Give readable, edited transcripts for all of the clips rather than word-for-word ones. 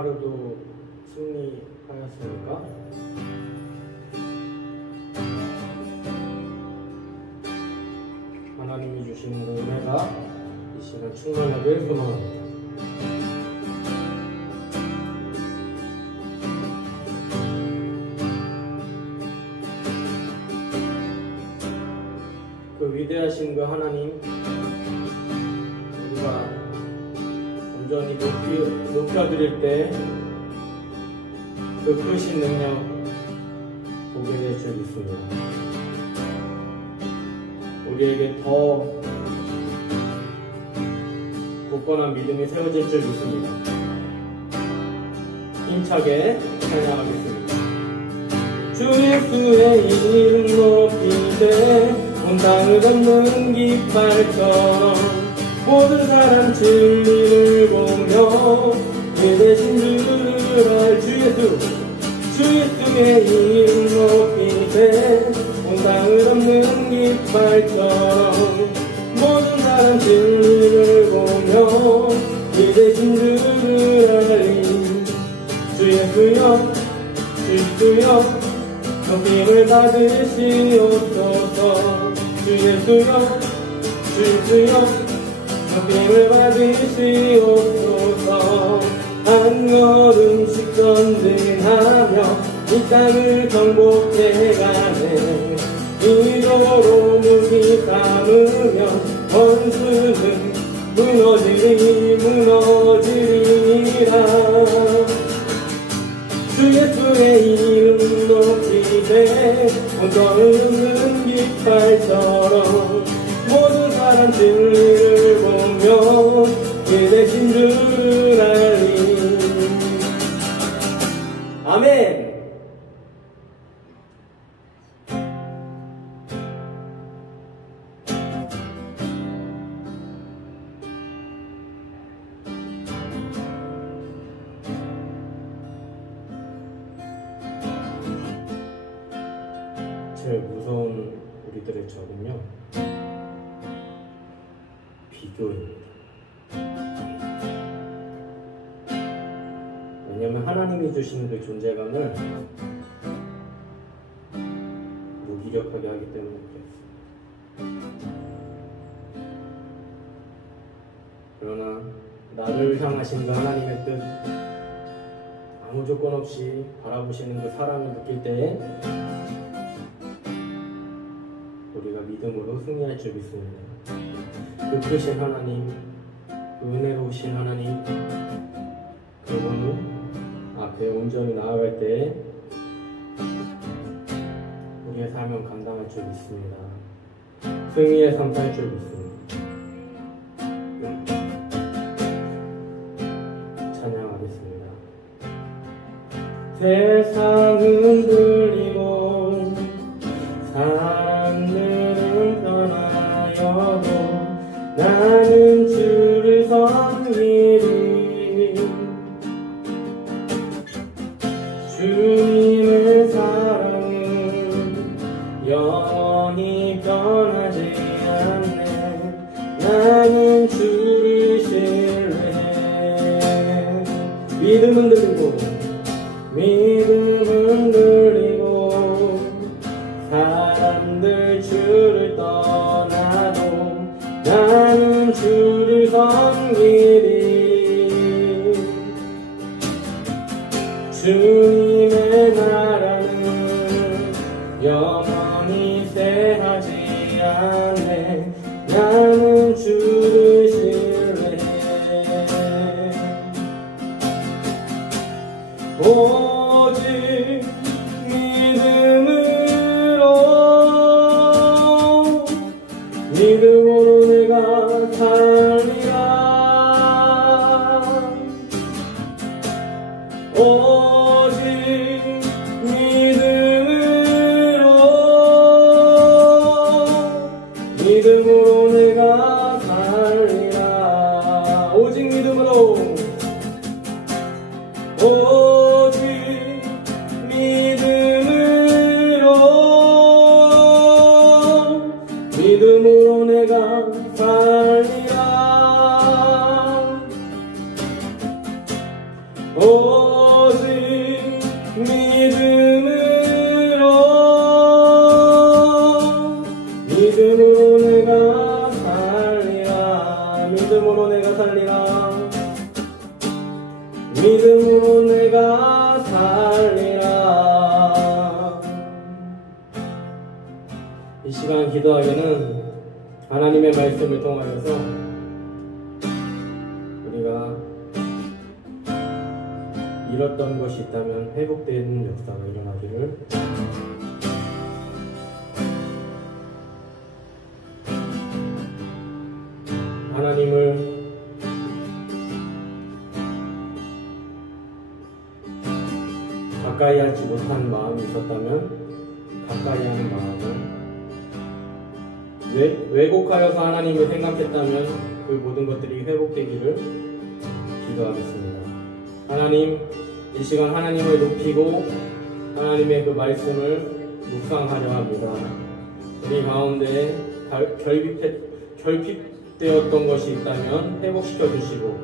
하루도 승리하였습니까? 하나님이 주시는 그 은혜가 이 시간 충만하길 소망합니다. 그 위대하신 그 하나님, 우리가 온전히 높여드릴 때 그 크신 능력 보게 될 줄 믿습니다. 우리에게 더 굳건한 믿음이 세워질 줄 믿습니다. 힘차게 찬양하겠습니다. 주 예수의 이름 높이되 온 땅을 덮는 깃발처럼 모든 사람 진리를 보며 그 대신 주를 알 주 예수의 이름 높이되 온 땅을 덮는 깃발처럼 모든 사람 진리를 보며 그 대신 주를 알리 주 예수여 주 예수여 높임을 받으시옵소서 주 예수여 주 예수여 높임을 받으시옵소서 한 걸음씩 전진하며 이 땅을 정복해가네 이도로 무기 삼으면 원수는 무너지리라 주 예수의 이름 높이되 온 땅을 덮는 깃발처럼 모든 사람 진리를 보며 그 대신 주를 알리 아멘. 제일 무서운 우리들의 적은요, 비교입니다. 왜냐하면 하나님이 주시는 그 존재감을 무기력하게 하기 때문에 그렇습니다. 그러나 나를 향하신 그 하나님의 뜻, 아무 조건 없이 바라보시는 그 사랑을 느낄 때에 우리가 믿음으로 승리할 줄 믿습니다. 그 크신 하나님, 그 은혜로우신 하나님, 그분을 앞에 온전히 나아갈 때에 우리의 삶은 감당할 줄 믿습니다. 승리의 삶 살 줄 믿습니다. 찬양하겠습니다. 세상은 들리고 사람들은 변하여도 나는 주를 섬기리 주님의 사랑은 영원히 변하지 않네 나는 주를 신뢰해 믿음은 들리고 사람들 주를 떠나도 나는 주를 섬기리 주님의 나라는 영원히 쇠하지 않네 나는 주를 신뢰해 오직 믿음으로 내가 살리라 오직 믿음으로 내가 살리라 오직 믿음으로 믿음으로 내가 살리라 오직 믿음으로 내가 살리라. 믿음으로 내가 살리라. 믿음으로 내가 살리라. 이 시간 기도하기는 하나님의 말씀을 통하여서 우리가 잃었던 것이 있다면 회복되는 역사가 일어나기를 하나님을 가까이 하지 못한 마음이 있었다면 가까이 하는 마음을 왜곡하여서 하나님을 생각했다면 그 모든 것들이 회복되기를 기도하겠습니다. 하나님, 이 시간 하나님을 높이고 하나님의 그 말씀을 묵상하려 합니다. 우리 가운데 결핍되었던 것이 있다면 회복시켜 주시고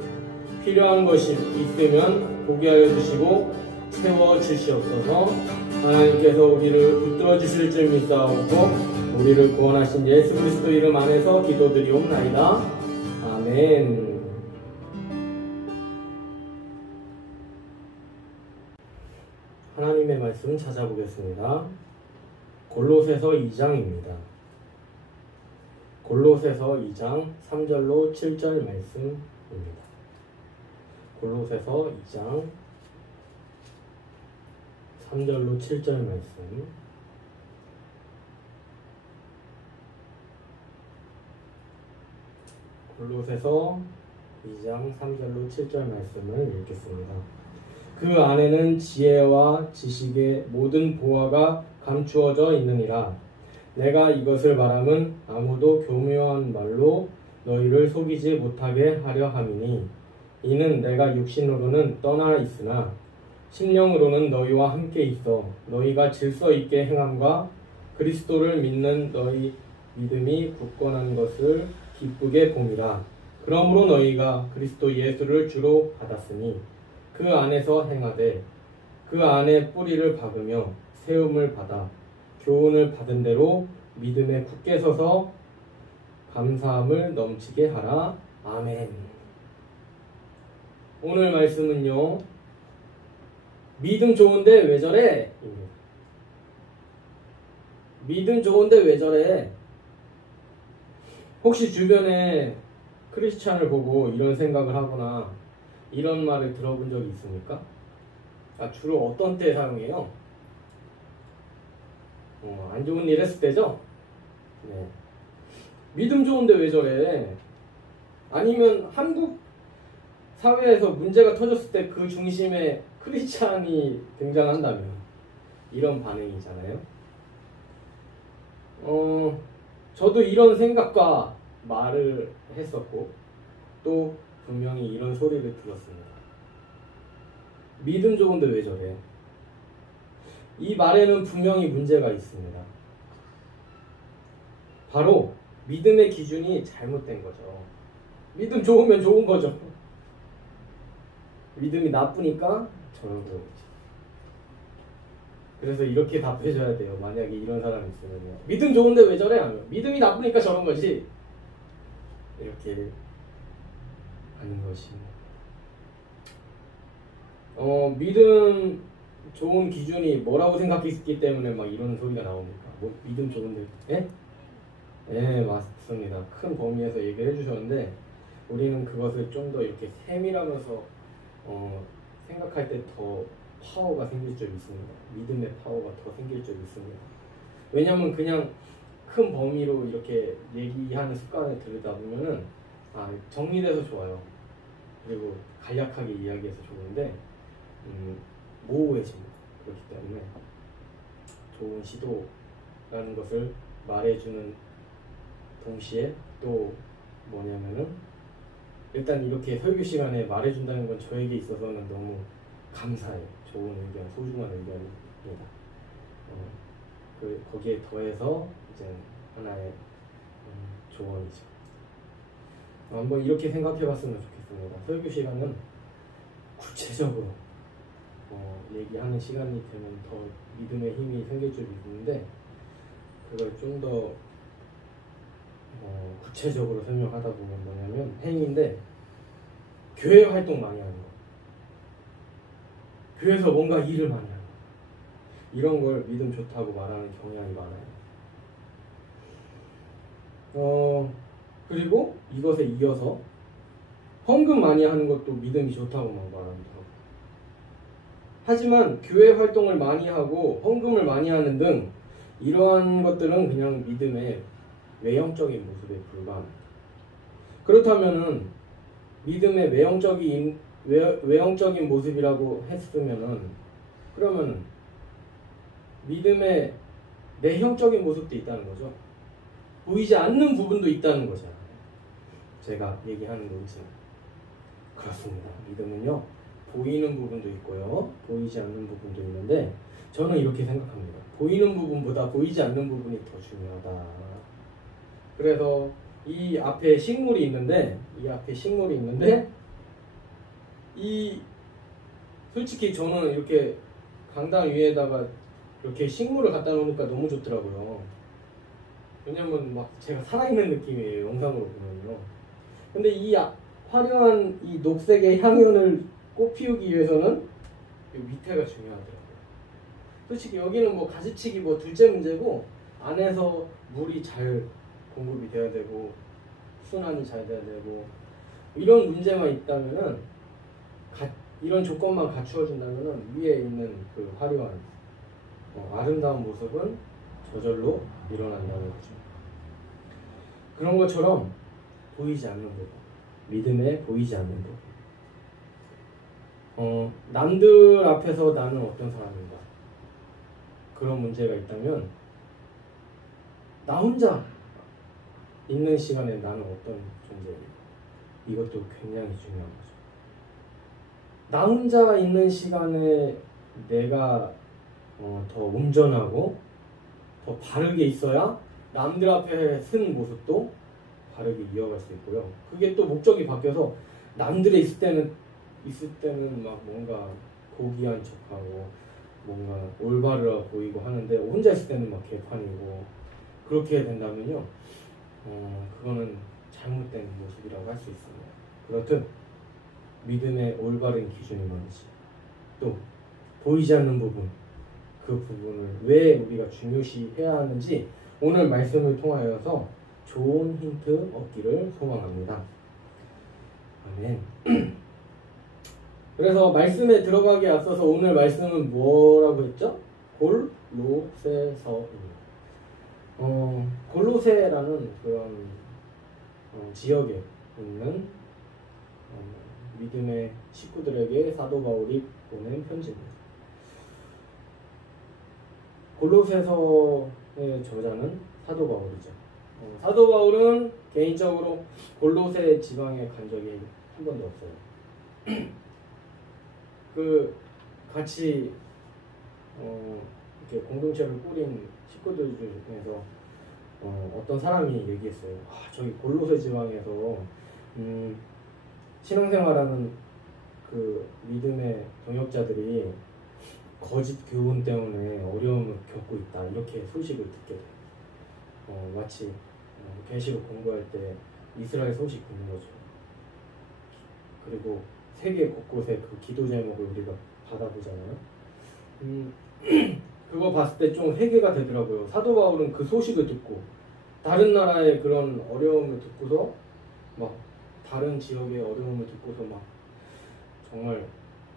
필요한 것이 있으면 보게 하여 주시고 채워 주시옵소서. 하나님께서 우리를 붙들어 주실 줄 믿사옵고 우리를 구원하신 예수 그리스도 이름 안에서 기도드리옵나이다. 아멘. 하나님의 말씀 찾아보겠습니다. 골로새서 2장입니다. 골로새서 2장 3절로 7절 말씀입니다. 골로새서 2장 3절로 7절 말씀. 골로새서 2장 3절로 7절 말씀을 읽겠습니다. 그 안에는 지혜와 지식의 모든 보화가 감추어져 있느니라. 내가 이것을 말함은 아무도 교묘한 말로 너희를 속이지 못하게 하려 함이니 이는 내가 육신으로는 떠나 있으나 심령으로는 너희와 함께 있어 너희가 질서 있게 행함과 그리스도를 믿는 너희 믿음이 굳건한 것을 기쁘게 봄이라. 그러므로 너희가 그리스도 예수를 주로 받았으니 그 안에서 행하되 그 안에 뿌리를 박으며 세움을 받아 교훈을 받은 대로 믿음에 굳게 서서 감사함을 넘치게 하라. 아멘. 오늘 말씀은요, 믿음 좋은데 왜 저래? 입니다. 믿음 좋은데 왜 저래? 혹시 주변에 크리스찬을 보고 이런 생각을 하거나 이런 말을 들어본 적이 있습니까? 주로 어떤 때 사용해요? 안 좋은 일 했을 때죠? 네. 믿음 좋은데 왜 저래? 아니면 한국 사회에서 문제가 터졌을 때 그 중심에 크리스찬이 등장한다면 이런 반응이잖아요. 저도 이런 생각과 말을 했었고 또 분명히 이런 소리를 들었습니다. 믿음 좋은데 왜 저래? 이 말에는 분명히 문제가 있습니다. 바로 믿음의 기준이 잘못된 거죠. 믿음 좋으면 좋은 거죠. 믿음이 나쁘니까 저런 거겠지. 그래서 이렇게 답해줘야 돼요. 만약에 이런 사람이 있으면요. 믿음 좋은데 왜 저래? 하면 믿음이 나쁘니까 저런 거지. 이렇게 하는 것이. 믿음 좋은 기준이 뭐라고 생각했기 때문에 막 이런 소리가 나옵니까? 뭐 믿음 좋은데, 예? 예, 맞습니다. 큰 범위에서 얘기를 해주셨는데 우리는 그것을 좀 더 이렇게 세밀하면서 생각할 때 더 파워가 생길 줄 믿습니다. 믿음의 파워가 더 생길 줄 믿습니다. 왜냐하면 그냥 큰 범위로 이렇게 얘기하는 습관을 들으다 보면은 정리돼서 좋아요. 그리고 간략하게 이야기해서 좋은데 모호해집니다. 그렇기 때문에 좋은 시도라는 것을 말해주는 동시에 또 뭐냐면은 일단 이렇게 설교 시간에 말해준다는 건 저에게 있어서는 너무 감사해요. 좋은 의견, 소중한 의견입니다. 거기에 더해서 이제 하나의 조언이죠. 한번 이렇게 생각해봤으면 좋겠습니다. 설교 시간은 구체적으로 얘기하는 시간이 되면 더 믿음의 힘이 생길 줄 믿는데 그걸 좀 더 구체적으로 설명하다 보면 뭐냐면 행위인데 교회 활동 많이 하는 거, 교회에서 뭔가 일을 많이 하는 거, 이런 걸 믿음 좋다고 말하는 경향이 많아요. 그리고 이것에 이어서 헌금 많이 하는 것도 믿음이 좋다고 막 말합니다. 하지만 교회 활동을 많이 하고 헌금을 많이 하는 등 이러한 것들은 그냥 믿음의 외형적인 모습에 불과합니다. 그렇다면은 믿음의 외형적인 모습이라고 했으면은 그러면 믿음의 내형적인 모습도 있다는 거죠. 보이지 않는 부분도 있다는 거잖아요. 제가 얘기하는 논지는 그렇습니다. 믿음은요, 보이는 부분도 있고요, 보이지 않는 부분도 있는데 저는 이렇게 생각합니다. 보이는 부분보다 보이지 않는 부분이 더 중요하다. 그래서 이 앞에 식물이 있는데 솔직히 저는 이렇게 강당 위에다가 이렇게 식물을 갖다 놓으니까 너무 좋더라고요. 왜냐면 막 제가 살아있는 느낌이에요, 영상으로 보면요. 근데 이 화려한 이 녹색의 향연을 꽃피우기 위해서는 이 밑에가 중요하더라고요. 솔직히 여기는 뭐 가지치기 뭐 둘째 문제고, 안에서 물이 잘 공급이 돼야 되고 순환이 잘 돼야 되고 이런 문제만 있다면은 이런 조건만 갖추어진다면은 위에 있는 그 화려한 아름다운 모습은 저절로 일어난다는 거죠. 그런 것처럼 보이지 않는 부분, 믿음에 보이지 않는 부분, 남들 앞에서 나는 어떤 사람인가, 그런 문제가 있다면 나 혼자 있는 시간에 나는 어떤 존재인가, 이것도 굉장히 중요한 거죠. 나 혼자 있는 시간에 내가 더 온전하고 더 바르게 있어야 남들 앞에 쓴 모습도 바르게 이어갈 수 있고요. 그게 또 목적이 바뀌어서 남들에 있을 때는 막 뭔가 고귀한 척하고 뭔가 올바르어 보이고 하는데 혼자 있을 때는 막 개판이고, 그렇게 된다면요, 그거는 잘못된 모습이라고 할 수 있습니다. 그렇듯 믿음의 올바른 기준이 뭔지, 또 보이지 않는 부분, 그 부분을 왜 우리가 중요시해야 하는지 오늘 말씀을 통하여서 좋은 힌트 얻기를 소망합니다. 아멘. 그래서 말씀에 들어가기에 앞서서 오늘 말씀은 뭐라고 했죠? 골로새서입니다. 골로새라는 그런 지역에 있는 믿음의 식구들에게 사도 바울이 보낸 편지입니다. 골로새서의 저자는 사도 바울이죠. 사도 바울은 개인적으로 골로새 지방에 간 적이 한 번도 없어요. 같이 이렇게 공동체를 꾸린 식구들 중에서 어떤 사람이 얘기했어요. 저기 골로새 지방에서 신앙생활하는 그 믿음의 동역자들이 거짓 교훈 때문에 어려움을 겪고 있다, 이렇게 소식을 듣게 돼요. 마치 계시록 공부할 때 이스라엘 소식 듣는 거죠. 그리고 세계 곳곳에 그 기도 제목을 우리가 받아보잖아요. 그거 봤을 때 좀 회개가 되더라고요. 사도 바울은 그 소식을 듣고 다른 나라의 그런 어려움을 듣고서 막 다른 지역의 어려움을 듣고서 막 정말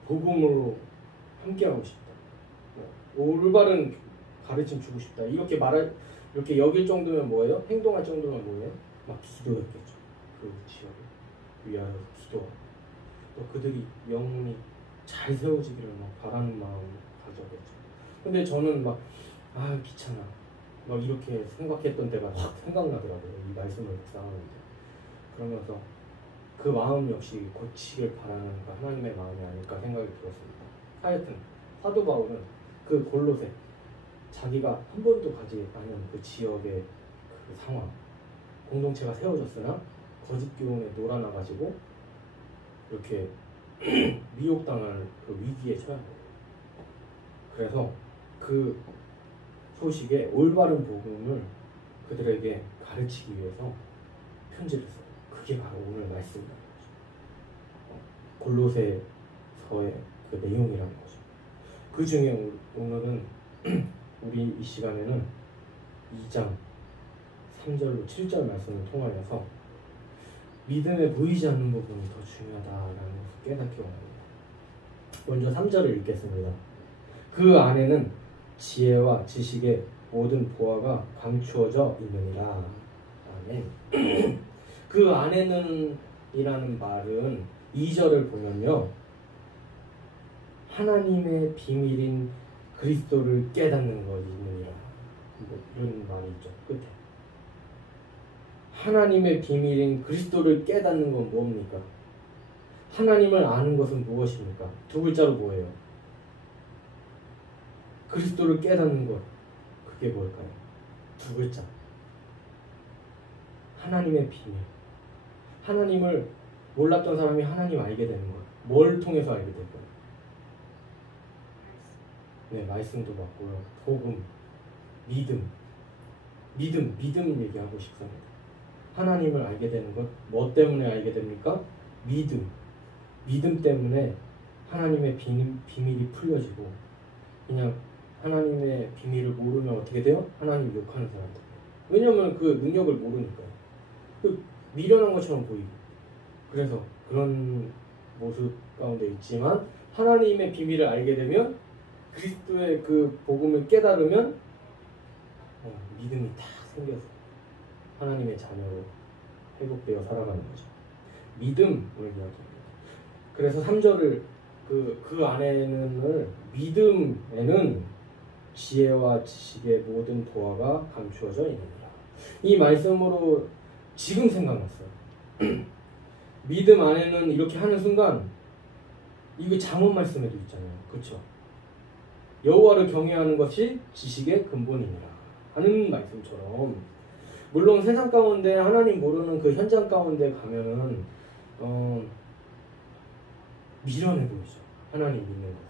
복음으로 함께하고 싶다, 올바른 가르침 주고 싶다, 이렇게 여길 정도면 뭐예요? 행동할 정도면 뭐예요? 막 기도했겠죠. 그 지역을 위하여 기도하고 또 그들이 영혼이 잘 세워지기를 막 바라는 마음을 가져겠죠. 근데 저는 막 귀찮아 막 이렇게 생각했던 때가 확 생각나더라고요. 이 말씀을 묵상하는데. 그러면서 그 마음 역시 고치길 바라는 그 하나님의 마음이 아닐까 생각이 들었습니다. 하여튼 사도 바울은 그 골로새, 자기가 한 번도 가지 않은 그 지역의 그 상황, 공동체가 세워졌으나 거짓 교훈에 놀아나가지고 이렇게 미혹당할 그 위기에 처한 거예요. 그래서 그 소식의 올바른 복음을 그들에게 가르치기 위해서 편지를 써요. 그게 바로 오늘 말씀이라는 거죠. 골로새서의 그 내용이라는 거죠. 그 중에 오늘은 우리 이 시간에는 2장 3절로 7절 말씀을 통하여서 믿음에 보이지 않는 부분이 더 중요하다라는 것을 깨닫기 원합니다. 먼저 3절을 읽겠습니다. 그 안에는 지혜와 지식의 모든 보화가 감추어져 있느니라. 아멘. 그 안에는 이라는 말은 2절을 보면요, 하나님의 비밀인 그리스도를 깨닫는 것이 있느니라, 뭐 이런 말이 있죠. 끝에 하나님의 비밀인 그리스도를 깨닫는 건 뭡니까? 하나님을 아는 것은 무엇입니까? 두 글자로 뭐예요? 그리스도를 깨닫는 것, 그게 뭘까요? 두 글자. 하나님의 비밀. 하나님을 몰랐던 사람이 하나님 알게 되는 것. 뭘 통해서 알게 될까요? 네, 말씀도 맞고요. 복음, 믿음 얘기하고 싶습니다. 하나님을 알게 되는 것, 뭐 때문에 알게 됩니까? 믿음 때문에 하나님의 비밀이 풀려지고, 그냥 하나님의 비밀을 모르면 어떻게 돼요? 하나님 욕하는 사람들. 왜냐면 그 능력을 모르니까요. 그 미련한 것처럼 보이고. 그래서 그런 모습 가운데 있지만 하나님의 비밀을 알게 되면, 그리스도의 그 복음을 깨달으면 믿음이 딱 생겨서 하나님의 자녀로 회복되어 살아가는 거죠. 믿음을 이야기합니다. 그래서 3절을 그 안에는 믿음에는 지혜와 지식의 모든 보화가 감추어져 있느니라. 이 말씀으로 지금 생각났어요. 믿음 안에는 이렇게 하는 순간, 이게 잠언 말씀에도 있잖아요. 그렇죠? 여호와를 경외하는 것이 지식의 근본이니라 하는 말씀처럼, 물론 세상 가운데 하나님 모르는 그 현장 가운데 가면은 미련해 보이죠. 하나님 믿는 것은,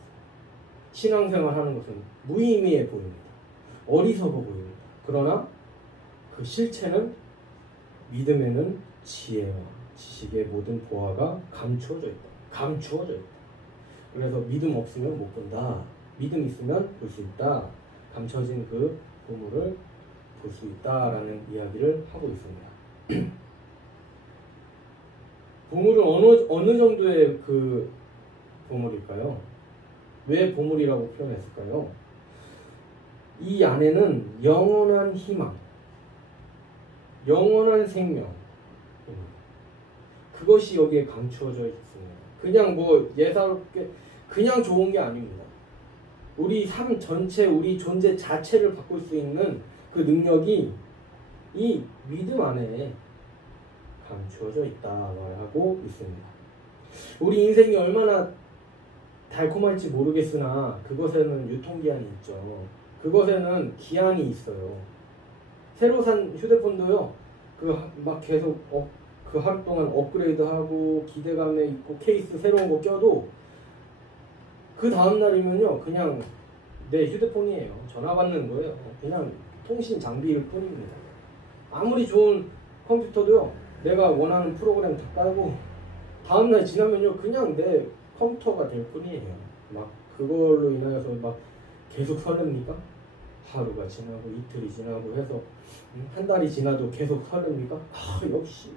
신앙생활 하는 것은 무의미해 보입니다. 어리석어 보입니다. 그러나 그 실체는 믿음에는 지혜와 지식의 모든 보화가 감추어져 있다. 그래서 믿음 없으면 못 본다. 믿음 있으면 볼 수 있다. 감춰진 그 보물을 볼 수 있다라는 이야기를 하고 있습니다. 보물은 어느 정도의 그 보물일까요? 왜 보물이라고 표현했을까요? 이 안에는 영원한 희망, 영원한 생명, 그것이 여기에 감추어져 있습니다. 그냥 뭐 예사롭게 그냥 좋은 게 아닙니다. 우리 삶 전체, 우리 존재 자체를 바꿀 수 있는 그 능력이 이 믿음 안에 감추어져 있다 말하고 있습니다. 우리 인생이 얼마나 달콤할지 모르겠으나 그것에는 유통기한이 있죠. 그것에는 기한이 있어요. 새로 산 휴대폰도요, 막 계속 그 하루 동안 업그레이드하고 기대감에 있고 케이스 새로운 거 껴도 그 다음날이면요 그냥 내 휴대폰이에요. 전화 받는 거예요. 그냥 통신 장비일 뿐입니다. 아무리 좋은 컴퓨터도요, 내가 원하는 프로그램 다 깔고 다음날 지나면요 그냥 내 컴퓨터가 될 뿐이에요. 막 그걸로 인하여서 막 계속 설렙니까? 하루가 지나고 이틀이 지나고 해서 한 달이 지나도 계속 설렙니까? 역시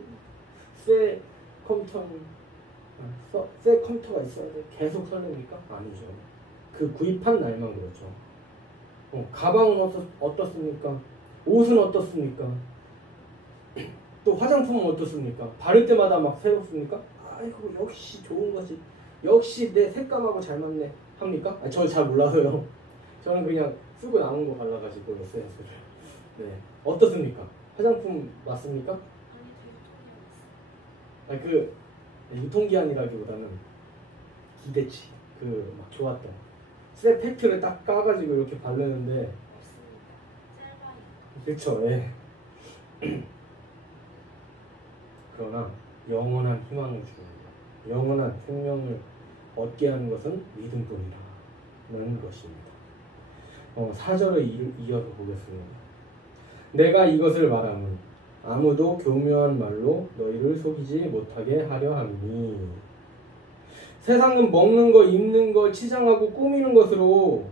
새 컴퓨터가 있어야 돼. 계속 설렙니까? 아니죠. 그 구입한 날만 그렇죠. 가방은 어떻습니까? 옷은 어떻습니까? 또 화장품은 어떻습니까? 바를 때마다 막 새롭습니까? 아이고 역시 좋은 거지. 역시 내 색감하고 잘 맞네 합니까? 저 잘 몰라서요. 저는 그냥 쓰고 남은 거 발라가지고 써요. 네, 어떻습니까? 화장품 맞습니까? 그 유통기한이라기보다는 기대치, 그 막 좋았던 새 팩트를 딱 까가지고 이렇게 바르는데, 그렇죠. 예. 그러나 영원한 희망을 주는, 영원한 생명을 얻게 하는 것은 믿음뿐이라는 것입니다. 4절을 이어서 보겠습니다. 내가 이것을 말하면 아무도 교묘한 말로 너희를 속이지 못하게 하려 함이니. 세상은 먹는 거, 입는 거, 치장하고 꾸미는 것으로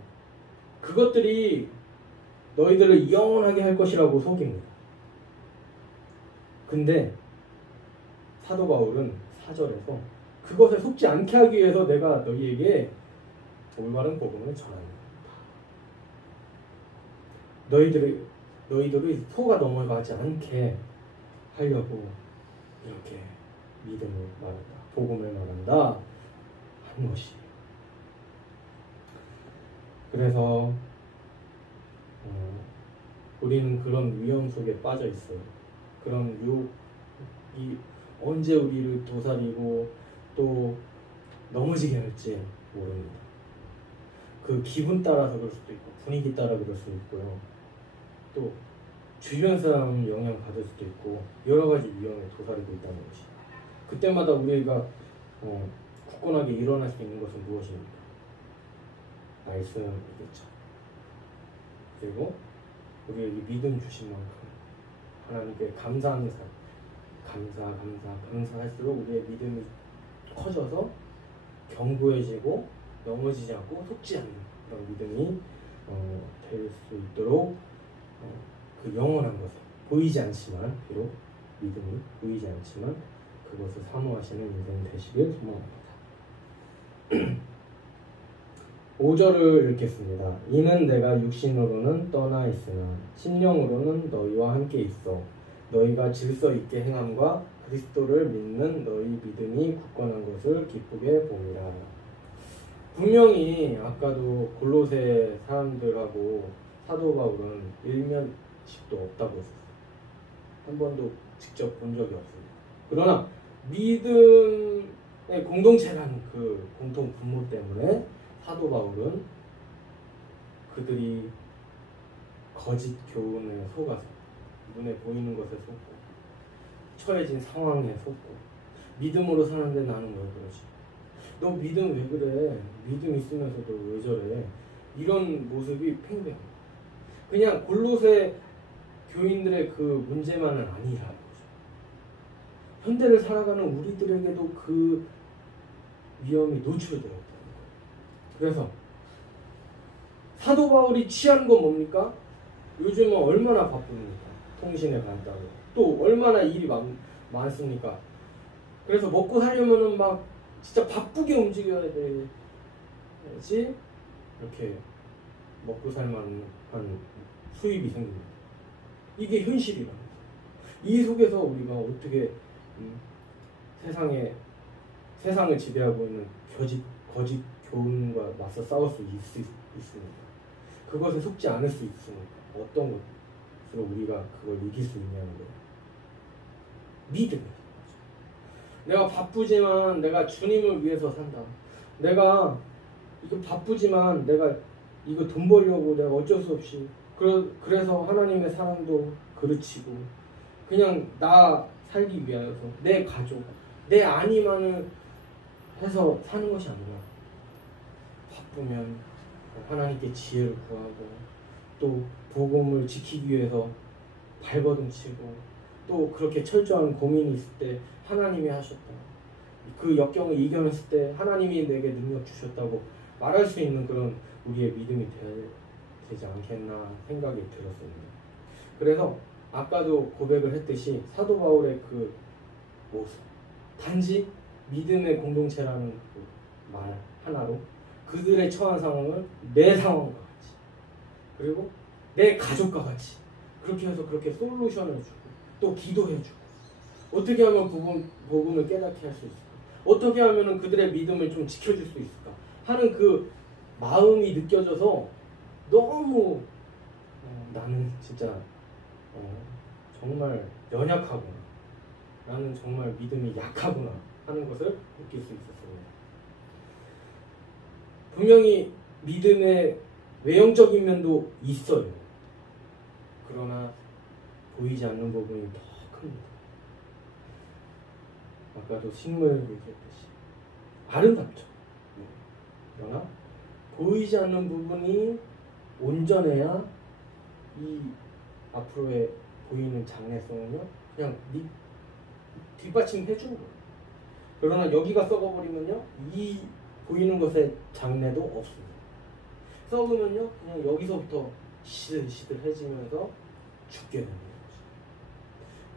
그것들이 너희들을 영원하게 할 것이라고 속입니다. 근데 사도 바울은 4절에서 그것에 속지 않게 하기 위해서 내가 너희에게 올바른 복음을 전합니다. 너희들이 속아 넘어가지 않게 하려고 이렇게 믿음을 말한다, 복음을 말한다 한 것이. 그래서 우리는 그런 위험 속에 빠져 있어요. 그런 유혹이 언제 우리를 도사리고 또 넘어지게 할지 모릅니다. 그 기분 따라서 그럴 수도 있고 분위기 따라 그럴 수도 있고요. 또 주변 사람 영향 받을 수도 있고 여러 가지 위험에 도사리고 있다는 것이. 그때마다 우리가 굳건하게 일어날 수 있는 것은 무엇입니까? 말씀이겠죠. 그리고 우리에게 믿음 주신 만큼 하나님께 감사하는 삶, 감사할수록 우리의 믿음이 커져서 견고해지고 넘어지지 않고 속지 않는 그런 믿음이 될 수 있도록 그 영원한 것을 보이지 않지만, 비록 믿음이 보이지 않지만 그것을 사모하시는 인생 되시길 소망합니다. 5절을 읽겠습니다. 이는 내가 육신으로는 떠나 있으나 심령으로는 너희와 함께 있어 너희가 질서 있게 행함과 그리스도를 믿는 너희 믿음이 굳건한 것을 기쁘게 봅니다. 분명히 아까도 골로새 사람들하고 사도 바울은 일면식도 없다고 했었어요. 한 번도 직접 본 적이 없습니다. 그러나 믿음의 공동체라는 그 공통 분모 때문에 사도 바울은 그들이 거짓 교훈에 속아서 눈에 보이는 것에 속고 처해진 상황에 속고 믿음으로 사는데 나는 왜 그러지? 너 믿음 왜 그래? 믿음 있으면서도 왜 저래? 이런 모습이 팽배합니다. 그냥 골로새 교인들의 그 문제만은 아니라는 거죠. 현대를 살아가는 우리들에게도 그 위험이 노출되어 있다는 거예요. 그래서 사도 바울이 취한 건 뭡니까? 요즘은 얼마나 바쁩니까? 통신에 간다고. 또 얼마나 일이 많습니까? 그래서 먹고 살려면은 막 진짜 바쁘게 움직여야 되지 이렇게 먹고 살만한 수입이 생깁니다. 이게 현실이라는 거죠. 이 속에서 우리가 어떻게 세상을 지배하고 있는 거짓 교훈과 맞서 싸울 수 있습니까? 그것에 속지 않을 수 있습니까? 어떤 것으로 우리가 그걸 이길 수 있냐는 거예요. 믿음이에요. 내가 바쁘지만 내가 주님을 위해서 산다. 내가 이거 바쁘지만 내가 이거 돈 벌려고 내가 어쩔 수 없이 그래서 하나님의 사랑도 그르치고 그냥 나 살기 위하여서 내 가족, 내 안위만을 해서 사는 것이 아니라 바쁘면 하나님께 지혜를 구하고 또 복음을 지키기 위해서 발버둥치고 또 그렇게 철저한 고민이 있을 때 하나님이 하셨다. 그 역경을 이겨냈을 때 하나님이 내게 능력 주셨다고 말할 수 있는 그런 우리의 믿음이 되지 않겠나 생각이 들었습니다. 그래서 아까도 고백을 했듯이 사도 바울의 그 모습, 단지 믿음의 공동체라는 그 말 하나로 그들의 처한 상황을 내 상황과 같이 그리고 내 가족과 같이 그렇게 해서 그렇게 솔루션을 주고 또 기도해주고 어떻게 하면 복음을 깨닫게 할 수 있을까? 어떻게 하면 그들의 믿음을 좀 지켜줄 수 있을까? 하는 그 마음이 느껴져서 너무 나는 진짜 정말 연약하구나. 나는 정말 믿음이 약하구나 하는 것을 느낄 수 있었습니다. 분명히 믿음의 외형적인 면도 있어요. 그러나 보이지 않는 부분이 더 큽니다. 아까도 식물 얘기했듯이 아름답죠. 그러나 보이지 않는 부분이 온전해야 이 앞으로의 보이는 장래성은요 그냥 뒷받침 해주는 거예요. 그러나 여기가 썩어버리면요 이 보이는 것의 장래도 없습니다. 썩으면요 그냥 여기서부터 시들시들해지면서 죽게 되는 거죠.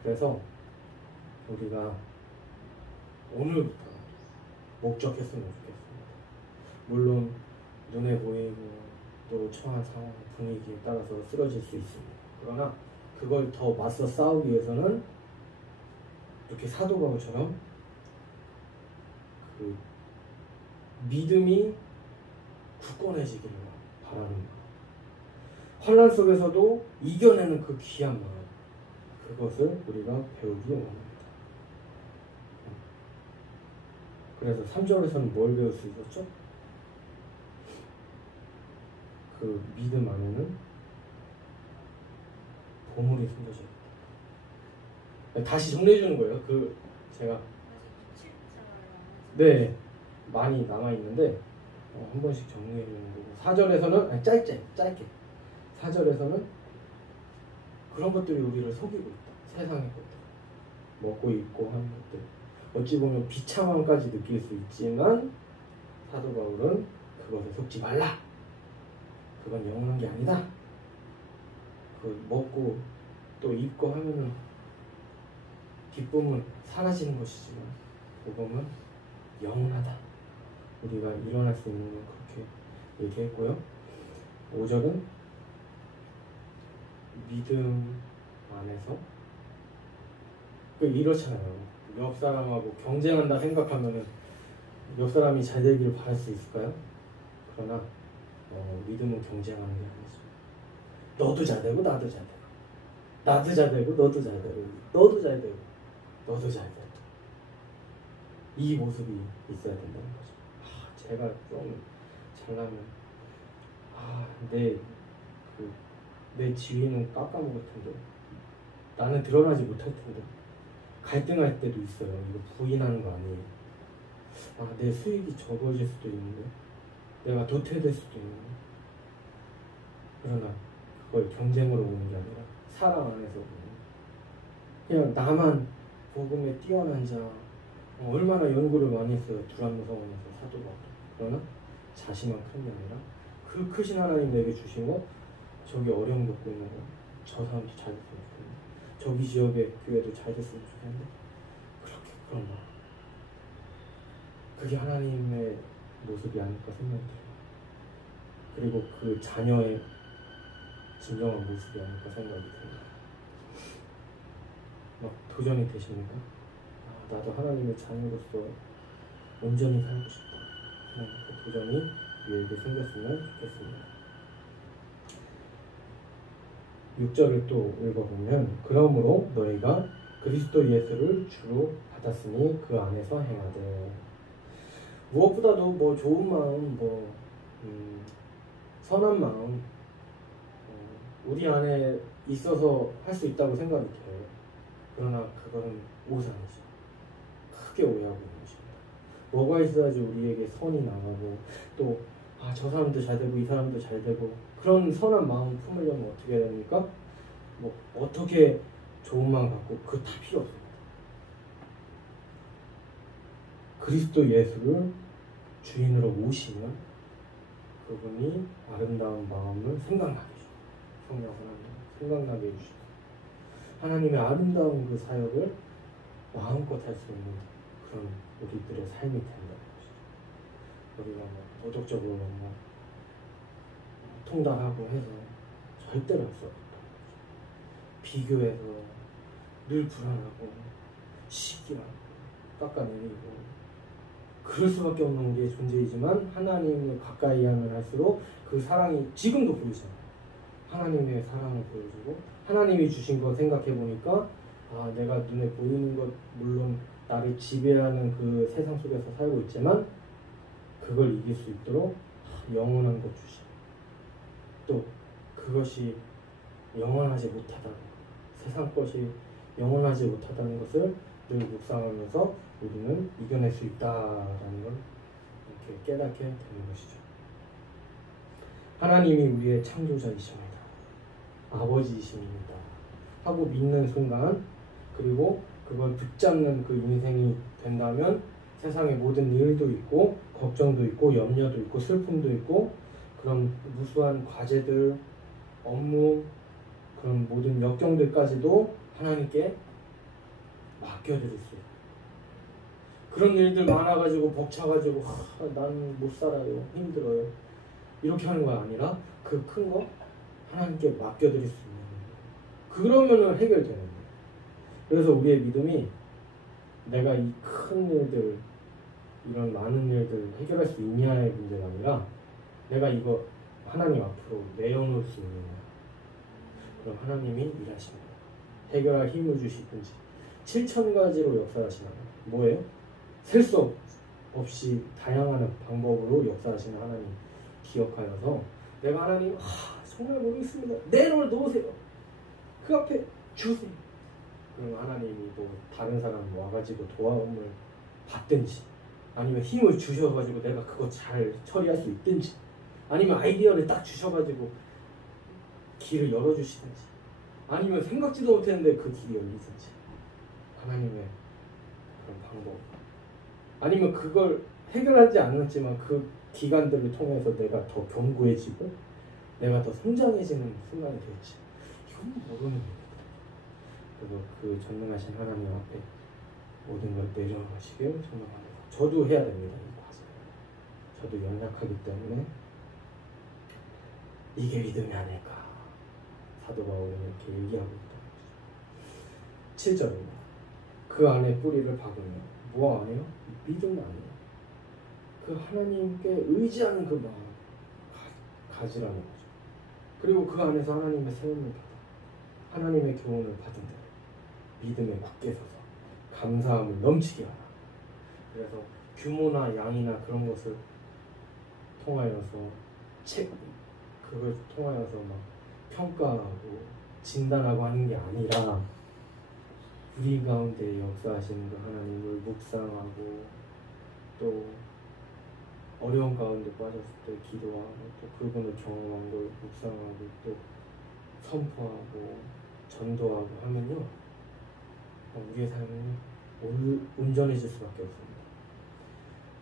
그래서 우리가 오늘부터 목적했으면 좋겠습니다. 물론 눈에 보이고 또 처한 상황 분위기에 따라서 쓰러질 수 있습니다. 그러나 그걸 더 맞서 싸우기 위해서는 이렇게 사도 바울처럼 그 믿음이 굳건해지기를 바라는 마음, 환난 속에서도 이겨내는 그 귀한 마음, 그것을 우리가 배우기 원합니다. 그래서 3절에서는 뭘 배울 수 있었죠? 그 믿음 안에는 보물이 숨겨져 있다. 다시 정리해 주는 거예요. 그 제가 네 많이 남아 있는데 한 번씩 정리해 주는 거고 4절에서는 짧게 4절에서는 그런 것들이 우리를 속이고 있다. 세상의 것들, 먹고 입고 하는 것들, 어찌 보면 비참함까지 느낄 수 있지만 사도 바울은 그것에 속지 말라. 그건 영원한 게 아니다. 그 먹고 또 입고 하면은 기쁨은 사라지는 것이지만 복음은 영원하다. 우리가 일어날 수 있는 건 그렇게 얘기했고요. 5절은 믿음 안에서 이렇잖아요. 옆 사람하고 경쟁한다 생각하면은 옆 사람이 잘 되기를 바랄 수 있을까요? 그러나 믿음은 경쟁하는 게 아니죠. 너도 잘 되고 나도 잘 되고 나도 잘 되고 너도 잘 되고 너도 잘 되고 너도 잘 되고 이 모습이 있어야 된다는 거죠. 제가 좀 잘나면 내 지위는 깎아먹을 텐데 나는 드러나지 못할 텐데 갈등할 때도 있어요. 이거 부인하는 거 아니에요. 내 수익이 적어질 수도 있는데 내가 도태될 수도 있는데 그러나 그걸 경쟁으로 보는 게 아니라 사랑 안에서 보는 그냥 나만 복음에 뛰어난 자 얼마나 연구를 많이 했어요. 두란노성원에서 사도가 그러나 자신만 큰 게 아니라 그 크신 하나님 내게 주신 거 저기 어려움 겪고 있는 거 저 사람도 잘 됐으면 좋겠는데 저기 지역의 교회도 잘 됐으면 좋겠는데 그렇게 그런 마음 그게 하나님의 모습이 아닐까 생각이 들어요. 그리고 그 자녀의 진정한 모습이 아닐까 생각이 듭니다. 막 도전이 되십니까? 나도 하나님의 자녀로서 온전히 살고 싶다. 그 도전이 우리에게 생겼으면 좋겠습니다. 6절을 또 읽어보면 그러므로 너희가 그리스도 예수를 주로 받았으니 그 안에서 행하되 무엇보다도 뭐 좋은 마음 선한 마음 우리 안에 있어서 할 수 있다고 생각이 돼요. 그러나 그거는 오산이죠. 크게 오해하고 있는 것입니다. 뭐가 있어야지 우리에게 선이 나가고 또 저 사람도 잘 되고 이 사람도 잘 되고 그런 선한 마음 품으려면 어떻게 해야 됩니까? 어떻게 좋은 마음 갖고 그거 다 필요 없습니다. 그리스도 예수를 주인으로 모시면 그분이 아름다운 마음을 생각나게 해주시고 성령 하나님 생각나게 해주시고 하나님의 아름다운 그 사역을 마음껏 할 수 있는 그런 우리들의 삶이 된다는 것이죠. 우리가 도덕적으로 통달하고 해서 절대로 할 수 없다는 거죠. 비교해서 늘 불안하고 시기하고 깎아내리고 그럴 수밖에 없는 게 존재이지만 하나님을 가까이 하면 할수록 그 사랑이 지금도 보이잖아요. 하나님의 사랑을 보여주고 하나님이 주신 거 생각해 보니까 내가 눈에 보이는 것 물론 나를 지배하는 그 세상 속에서 살고 있지만 그걸 이길 수 있도록 영원한 것 주시. 또 그것이 영원하지 못하다는 세상 것이 영원하지 못하다는 것을 늘 묵상하면서 우리는 이겨낼 수 있다라는 걸 이렇게 깨닫게 되는 것이죠. 하나님이 우리의 창조자이십니다. 아버지이십니다. 하고 믿는 순간, 그리고 그걸 붙잡는 그 인생이 된다면 세상의 모든 일도 있고 걱정도 있고 염려도 있고 슬픔도 있고 그런 무수한 과제들, 업무, 그런 모든 역경들까지도 하나님께 맡겨드릴 수 있어요. 그런 일들 많아가지고 벅차가지고 난 못 살아요, 힘들어요, 이렇게 하는 거 아니라 그 큰 거 하나님께 맡겨드릴 수 있는 거예요. 그러면은 해결되는 거예요. 그래서 우리의 믿음이 내가 이 큰 일들, 이런 많은 일들 해결할 수 있냐의 문제가 아니라 내가 이거 하나님 앞으로 내어놓을 수 있는 거예요. 그럼 하나님이 일하십니다. 해결할 힘을 주시든지 7,000가지로 역사하시나요? 뭐예요? 셀 수 없이 다양한 방법으로 역사하시는 하나님 기억하여서 내가 하나님 정말 모르겠습니다. 내놓을 놓으세요. 그 앞에 주세요. 그럼 하나님이 뭐 다른 사람 와가지고 도움을 받든지 아니면 힘을 주셔가지고 내가 그거 잘 처리할 수 있든지 아니면 아이디어를 딱 주셔가지고 길을 열어주시든지 아니면 생각지도 못했는데 그 길이 열리든지 하나님의 그런 방법 아니면 그걸 해결하지 않았지만 그 기간들을 통해서 내가 더 견고해지고 내가 더 성장해지는 순간이 될지 이건 모르는 겁니다. 그래서 그 전능하신 하나님 앞에 모든 걸 내려놓으시길 전능합니다. 저도 해야 됩니다. 이 과정. 저도 연약하기 때문에 이게 믿음이 아닐까 사도 바울은 이렇게 얘기하고 있다. 7절입니다. 그 안에 뿌리를 박으면 뭐 안에요? 믿음 안에요. 그 하나님께 의지하는 그 마음 가지라는 거죠. 그리고 그 안에서 하나님의 세움을 받아 하나님의 교훈을 받은 대로 믿음에 굳게 서서 감사함을 넘치게 하라. 그래서 규모나 양이나 그런 것을 통하여서 그걸 통하여서 막 평가하고 진단하고 하는 게 아니라 우리 가운데 역사하시는 그 하나님을 묵상하고 또 어려운 가운데 빠졌을 때 기도하고 또 그분을 경험한 걸 묵상하고 또 선포하고 전도하고 하면요 우리의 삶은 온전해질 수밖에 없습니다.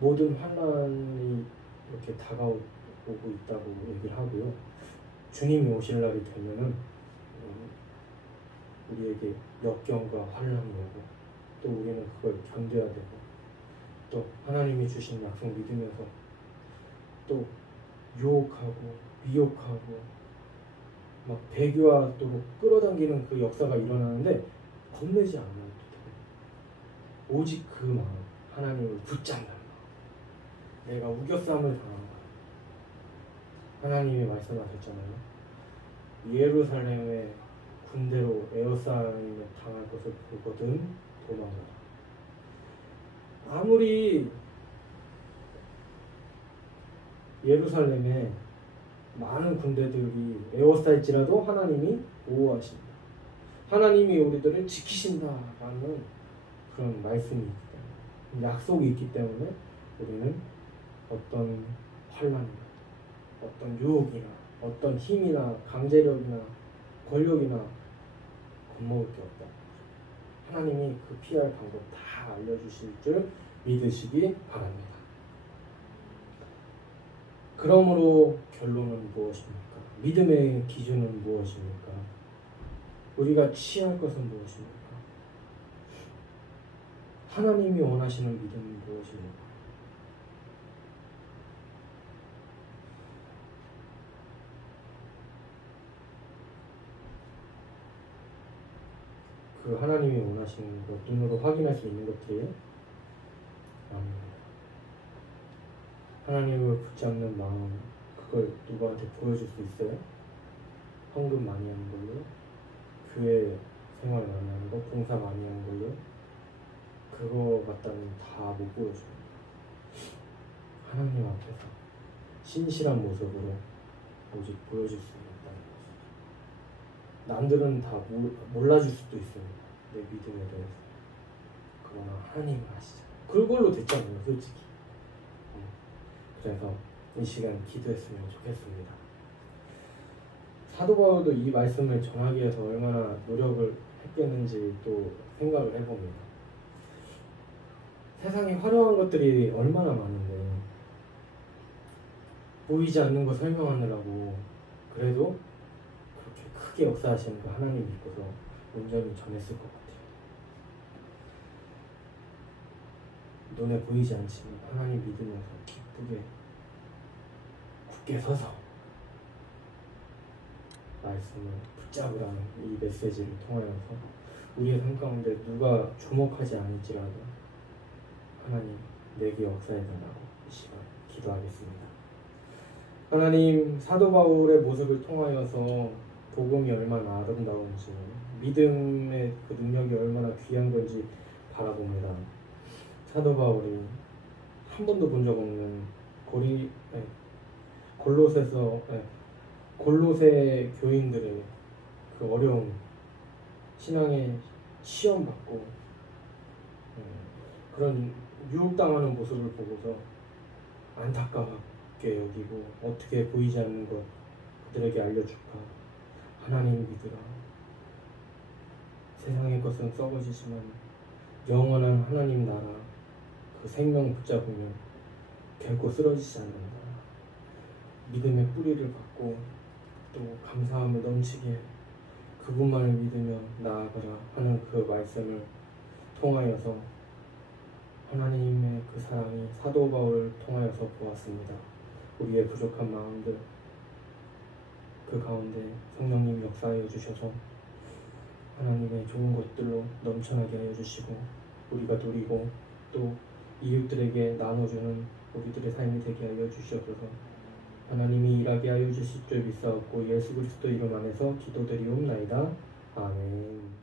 모든 환난이 이렇게 다가오고 있다고 얘기를 하고요. 주님이 오실 날이 되면은 우리에게 역경과 환난이 오고 또 우리는 그걸 견뎌야 되고 또 하나님이 주신 약속 믿으면서 또 유혹하고 미혹하고 막 배교하도록 끌어당기는 그 역사가 일어나는데 겁내지 않아도 돼요. 오직 그 마음, 하나님을 붙잡는 마음, 내가 우겨싸움을 당한 거예요. 하나님이 말씀하셨잖아요. 예루살렘의 군대로 에워싸임을 당할 것을 보거든 도망가라. 아무리 예루살렘에 많은 군대들이 에워싸일지라도 하나님이 보호하십니다. 하나님이 우리들을 지키신다라는 그런 말씀이 있기 때문에 약속이 있기 때문에 우리는 어떤 환난이나 어떤 유혹이나 어떤 힘이나 강제력이나 권력이나 겁먹을 게 없다. 하나님이 그 피할 방법 다 알려주실 줄 믿으시기 바랍니다. 그러므로 결론은 무엇입니까? 믿음의 기준은 무엇입니까? 우리가 취할 것은 무엇입니까? 하나님이 원하시는 믿음은 무엇입니까? 그 하나님이 원하시는 것, 눈으로 확인할 수 있는 것들이에요? 아닙니다. 하나님을 붙잡는 마음, 그걸 누구한테 보여줄 수 있어요? 헌금 많이 하는 걸로, 교회 생활 많이 하는 거, 봉사 많이 하는 걸로, 그거 갖다는 다 못 보여줘요. 하나님 앞에서 신실한 모습으로 오직 보여줄 수 있다는 것이죠. 남들은 다 몰라줄 수도 있습니다. 내 믿음에 대해서. 그러나 하나님은 아시죠. 그걸로 됐잖아요, 솔직히. 그래서 이 시간 기도했으면 좋겠습니다. 사도 바울도 이 말씀을 전하기 위해서 얼마나 노력을 했겠는지 또 생각을 해봅니다. 세상에 화려한 것들이 얼마나 많은데 보이지 않는 거 설명하느라고 그래도 그렇게 크게 역사하시는 그 하나님 믿고서 온전히 전했을 것 같아요. 눈에 보이지 않지만 하나님 믿으면서 기쁘게 굳게 서서 말씀을 붙잡으라는 이 메시지를 통하여서 우리의 삶 가운데 누가 주목하지 않을지라도 하나님 내게 역사해달라고 이 시간 기도하겠습니다. 하나님, 사도 바울의 모습을 통하여서 복음이 얼마나 아름다운지, 믿음의 그 능력이 얼마나 귀한 건지 바라봅니다. 사도 바울이 한 번도 본 적 없는 골로새 교인들의 그 어려움, 신앙의 시험받고 그런 유혹당하는 모습을 보고서 안타깝게 여기고 어떻게 보이지 않는 것 그들에게 알려줄까? 하나님 믿으라. 세상의 것은 썩어지지만 영원한 하나님 나라 그 생명 붙잡으면 결코 쓰러지지 않는다. 믿음의 뿌리를 받고 또 감사함을 넘치게 그분만을 믿으며 나아가라 하는 그 말씀을 통하여서 하나님의 그 사랑이 사도 바울을 통하여서 보았습니다. 우리의 부족한 마음들 그 가운데 성령님 역사하여 주셔서 하나님의 좋은 것들로 넘쳐나게 하여 주시고 우리가 누리고 또 이웃들에게 나눠주는 우리들의 삶이 되게 하여 주시옵소서. 하나님이 일하게 하여 주실 줄 믿사옵고 예수 그리스도 이름 안에서 기도드리옵나이다. 아멘.